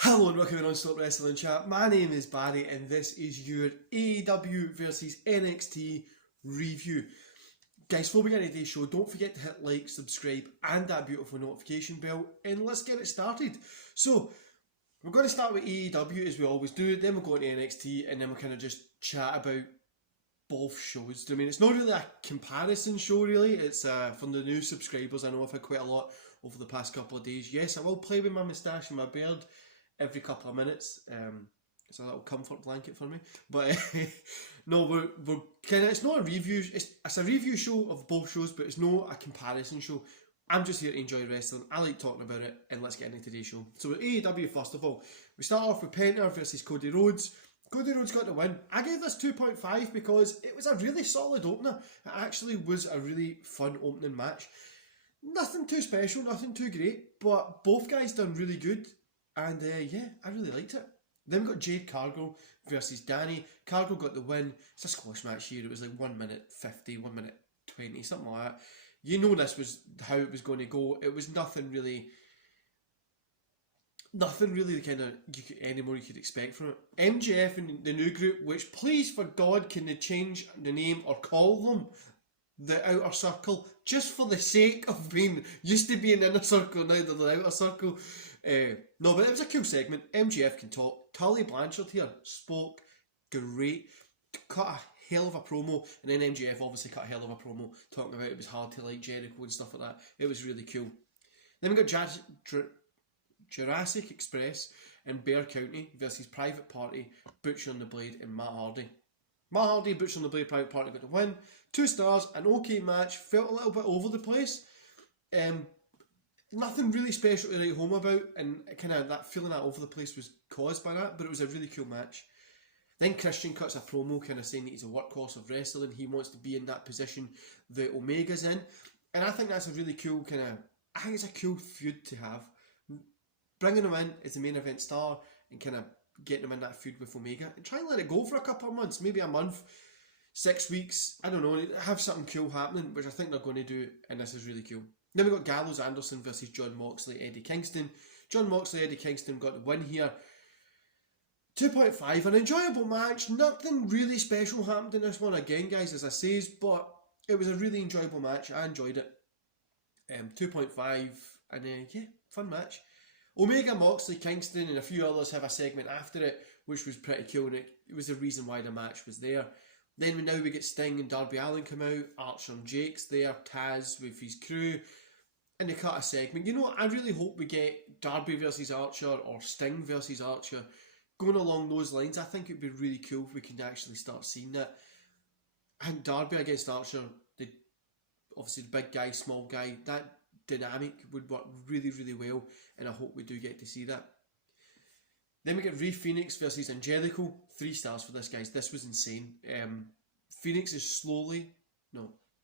Hello and welcome to Non-Stop Wrestling Chat. My name is Barry and this is your AEW versus NXT review. Guys, before we get into today's show, don't forget to hit like, subscribe and that beautiful notification bell and let's get it started. So, we're going to start with AEW as we always do, then we'll go into NXT and then we'll kind of just chat about both shows. I mean, it's not really a comparison show really, it's from the new subscribers. I know I've had quite a lot over the past couple of days. Yes, I will play with my moustache and my beard every couple of minutes. It's a little comfort blanket for me. But no, we're kind of, it's not a review, it's a review show of both shows, but it's not a comparison show. I'm just here to enjoy wrestling. I like talking about it, and let's get into today's show. So with AEW, first of all, we start off with Penta versus Cody Rhodes. Cody Rhodes got the win. I gave this 2.5 because it was a really solid opener. It actually was a really fun opening match. Nothing too special, nothing too great, but both guys done really good. And yeah, I really liked it. Then we got Jade Cargill versus Danny. Cargill got the win. It's a squash match here. It was like 1 minute 50, 1 minute 20, something like that. You know this was how it was going to go. It was nothing really the kind of anymore you could expect from it. MJF and the new group, which please for God can they change the name or call them the Outer Circle, just for the sake of being used to being Inner Circle, now they're the Outer Circle. No, but it was a cool segment. MJF can talk. Tully Blanchard here spoke great, cut a hell of a promo, and then MJF obviously cut a hell of a promo talking about it was hard to like Jericho and stuff like that. It was really cool. Then we got Jurassic Express and Bear County versus Private Party, Butcher and the Blade and Matt Hardy. Matt Hardy, Butcher and the Blade, Private Party got the win. 2 stars, an okay match, felt a little bit over the place. Nothing really special to write home about, and kind of that feeling that over the place was caused by that, but it was a really cool match. Then Christian cuts a promo kind of saying that he's a workhorse of wrestling, he wants to be in that position that Omega's in, and I think that's a really cool I think it's a cool feud to have. Bringing him in as the main event star and kind of getting him in that feud with Omega, and try and let it go for a couple of months, maybe a month, 6 weeks, I don't know, have something cool happening, which I think they're going to do, and this is really cool. Then we got Gallows Anderson versus John Moxley, Eddie Kingston. John Moxley, Eddie Kingston got the win here. 2.5, an enjoyable match. Nothing really special happened in this one again, guys, as I says, but it was a really enjoyable match. I enjoyed it. 2.5, and yeah, fun match. Omega, Moxley, Kingston, and a few others have a segment after it, which was pretty cool, and it was the reason why the match was there. Then now we get Sting and Darby Allin come out, Archer and Jake's there, Taz with his crew, and they cut a segment. You know, I really hope we get Darby versus Archer or Sting versus Archer going along those lines. I think it would be really cool if we can actually start seeing that. And Darby against Archer, obviously the big guy, small guy, that dynamic would work really, really well, and I hope we do get to see that. Then we get Rey Fenix versus Angelico. 3 stars for this, guys. This was insane. Phoenix is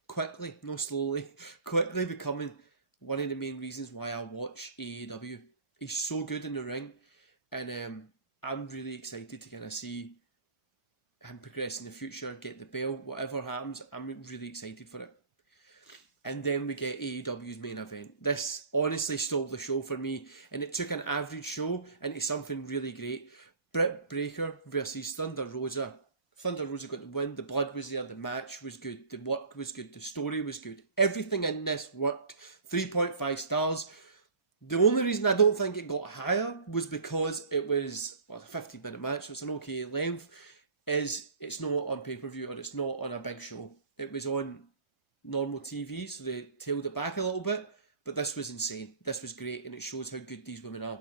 quickly becoming one of the main reasons why I watch AEW. He's so good in the ring, and I'm really excited to kind of see him progress in the future, get the belt, whatever happens. I'm really excited for it. And then we get AEW's main event. This honestly stole the show for me, and it took an average show into something really great. Britt Baker versus Thunder Rosa. Thunder Rosa got the win, the blood was there, the match was good, the work was good, the story was good. Everything in this worked. 3.5 stars. The only reason I don't think it got higher was because it was a 50-minute match, so it's an okay length, is it's not on pay-per-view or it's not on a big show. It was on normal TV, so they tailed it back a little bit, but this was insane. This was great, and it shows how good these women are.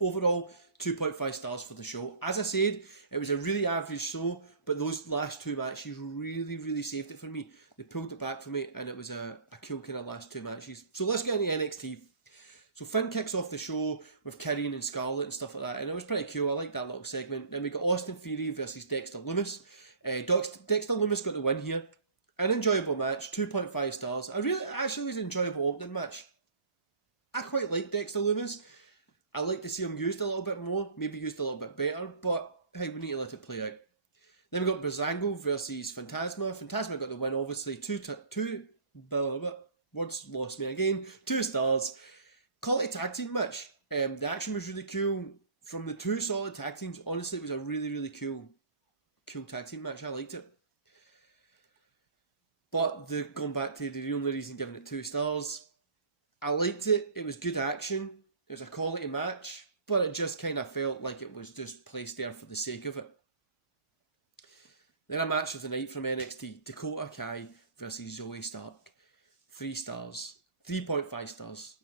Overall, 2.5 stars for the show. As I said, it was a really average show, but those last 2 matches really, really saved it for me. They pulled it back for me, and it was a cool kind of last 2 matches. So let's get into NXT. So Finn kicks off the show with Kyrian and Scarlett and stuff like that, and it was pretty cool. I like that little segment. Then we got Austin Theory versus Dexter Loomis. Dexter Loomis got the win here. An enjoyable match, 2.5 stars. Actually was an enjoyable opening match. I quite like Dexter Loomis. I like to see him used a little bit more, maybe used a little bit better, but hey, we need to let it play out. Then we got Breezango versus Phantasma. Phantasma got the win, obviously. Words lost me again. 2 stars. Quality tag team match. The action was really cool. From the two solid tag teams, honestly, it was a really, really cool tag team match. I liked it. But going back to the only reason giving it 2 stars, I liked it. It was good action. It was a quality match, but it just kind of felt like it was just placed there for the sake of it. Then a match of the night from NXT, Dakota Kai versus Zoe Stark. 3 stars. 3.5 stars.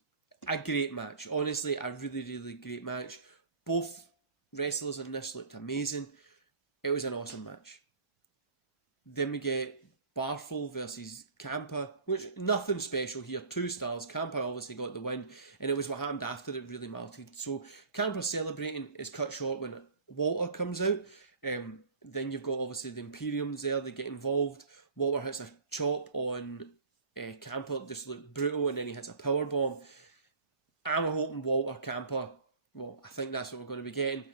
A great match. Honestly, a really, really great match. Both wrestlers in this looked amazing. It was an awesome match. Then we get Barthel versus Ciampa, which nothing special here. 2 stars. Ciampa obviously got the win, and it was what happened after that really mattered. So Ciampa celebrating is cut short when Walter comes out. Then you've got obviously the Imperiums there. They get involved. Walter hits a chop on Ciampa, just looked brutal, and then he hits a power bomb. I'm hoping Walter Ciampa. Well, I think that's what we're going to be getting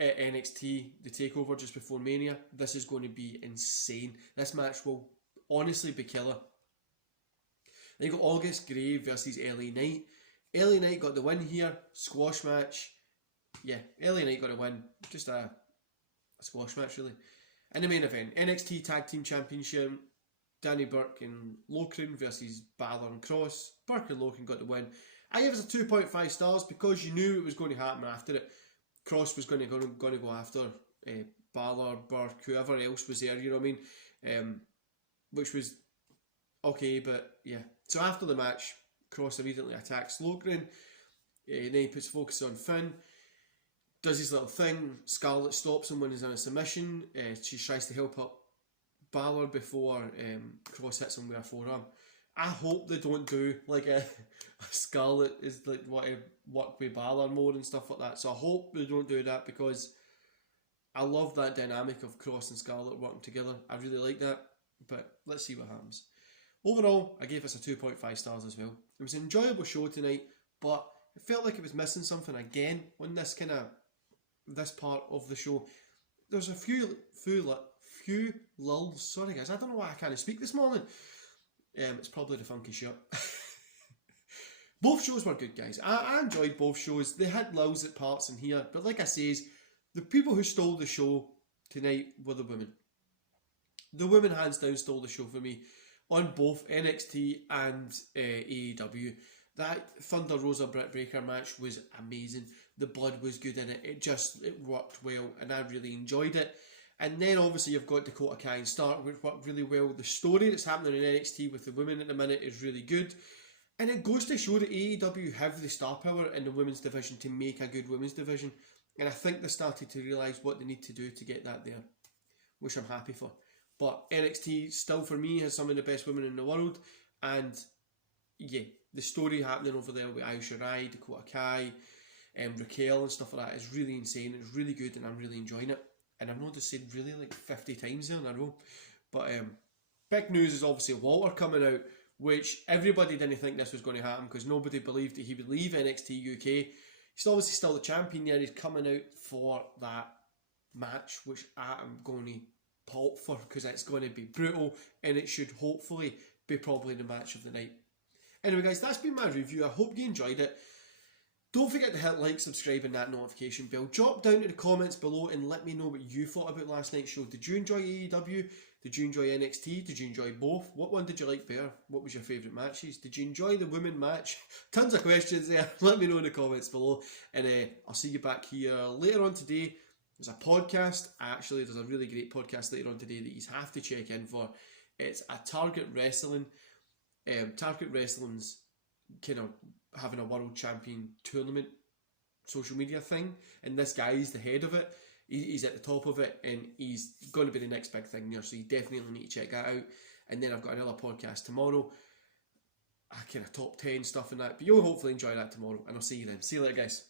at NXT, the takeover just before Mania. This is going to be insane. This match will honestly be killer. Then you got August Gray versus LA Knight. LA Knight got the win here. Squash match. Yeah, LA Knight got a win. Just a squash match, really. In the main event, NXT Tag Team Championship, Danny Burke and Locran versus Balor and Cross. Burke and Locran got the win. I gave it a 2.5 stars because you knew it was going to happen after it. Cross was going to go after Balor, Burke, whoever else was there, you know what I mean? Which was okay, but yeah. So after the match, Cross immediately attacks Locran. Then he puts focus on Finn. Does his little thing. Scarlett stops him when he's in a submission. She tries to help up Balor before Cross hits him with a forearm. I hope they don't do like a Scarlett is like what to work with Balor more and stuff like that. So I hope they don't do that because I love that dynamic of Cross and Scarlett working together. I really like that. But let's see what happens. Overall, I gave this a 2.5 stars as well. It was an enjoyable show tonight, but it felt like it was missing something again on this part of the show. There's a few lulls. Sorry guys, I don't know why I can't speak this morning. It's probably the funky shirt. Both shows were good, guys. I enjoyed both shows. They had lulls at parts in here, but like I says, the people who stole the show tonight were the women. The women hands down stole the show for me on both NXT and AEW. That Thunder Rosa Britt Baker match was amazing. The blood was good in it. It worked well, and I really enjoyed it. And then obviously you've got Dakota Kai and Stark, which worked really well. The story that's happening in NXT with the women at the minute is really good. And it goes to show that AEW have the star power in the women's division to make a good women's division. And I think they started to realise what they need to do to get that there, which I'm happy for. But NXT still for me has some of the best women in the world. And yeah, the story happening over there with Io Shirai, Dakota Kai, Raquel and stuff like that is really insane. It's really good and I'm really enjoying it. And I've noticed said really like 50 times there in a row. But big news is obviously Walter coming out, which everybody didn't think this was going to happen because nobody believed that he would leave NXT UK. He's obviously still the champion there. He's coming out for that match, which I am going to pop for because it's going to be brutal and it should hopefully be probably the match of the night. Anyway guys, that's been my review. I hope you enjoyed it. Don't forget to hit like, subscribe and that notification bell. Drop down in the comments below and let me know what you thought about last night's show. Did you enjoy AEW? Did you enjoy NXT? Did you enjoy both? What one did you like better? What was your favourite matches? Did you enjoy the women match? Tons of questions there. Let me know in the comments below. And I'll see you back here later on today. There's a podcast. Actually, there's a really great podcast later on today that you have to check in for. It's a Target Wrestling. Target Wrestling's kind of having a world champion tournament social media thing, and this guy is the head of it. He's at the top of it, and he's going to be the next big thing there, so you definitely need to check that out. And then I've got another podcast tomorrow, kind of top 10 stuff and that, but you'll hopefully enjoy that tomorrow, and I'll see you then. See you later guys.